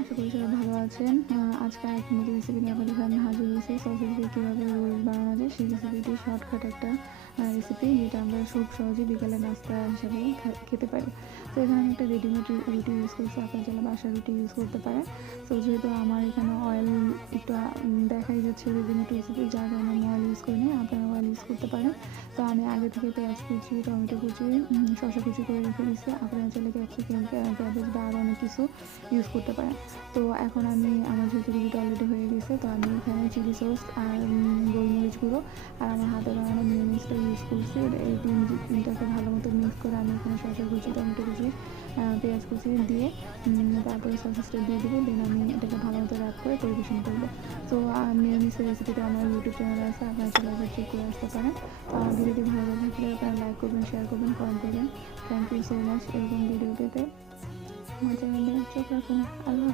আশা করি সবাই ভালো আছেন। আজকে আরেকটা নতুন রেসিপি নিয়ে আপনাদের সামনে হাজির হয়েছি। সসেজ দিয়ে কীভাবে রোল বানানো যায় সেই রেসিপিটি শর্টকাট একটা রেসিপি, যেটা আমরা খুব সহজে বিকালে নাস্তা হিসাবে খেতে পারি। তো এখানে আমি একটা রেডিমেড রুটি ইউজ করছি, আপনারা চাইলে বাসার রুটি ইউজ করতে পারেন। তো যেহেতু আমার এখানে অয়েল একটু দেখাই যাচ্ছে রেডিমেড রেসিপি, যার কারণে আমি অয়েল ইউজ করি না, আপনারা অয়েল ইউজ করতে পারেন। তো আমি আগে থেকে পেঁয়াজ কুচি, টমেটো কুচি, শসা কুচি করে রেখে দিচ্ছি। আপনারা চাইলে ক্যাপসিকাম, ক্যাবেজ বা আরও অনেক কিছু ইউজ করতে পারেন। তো এখন আমার যেহেতু রুটিটা অলরেডি হয়ে গেছে, তো আমি এখানে চিলি সস আর গোলমরিচ গুঁড়ো আর আমার হাতে বানানো মিউনিসটা ইউজ করছি। এই তিনটাকে ভালো মতো মিক্স করে আমি এখানে শসা কুচি, টমেটো কুচি, পেঁয়াজ কুচি দিয়ে তারপরে সসেসটা দিয়ে দেবো। দেন আমি এটাকে ভালো মতো র্যাপ করে পরিবেশন করবো। তো মিউনিসের রেসিপিটা আমার ইউটিউব চ্যানেলে আছে, আপনারা চাইলে চেক করে আসতে পারেন। তো আমার ভিডিওটি ভালো লাগলে আপনারা লাইক করবেন, শেয়ার করবেন, কমেন্ট করবেন। Thank you so much. এরকম ভিডিও পেতে আমার চ্যানেলে চোখ রাখুন। আল্লাহ।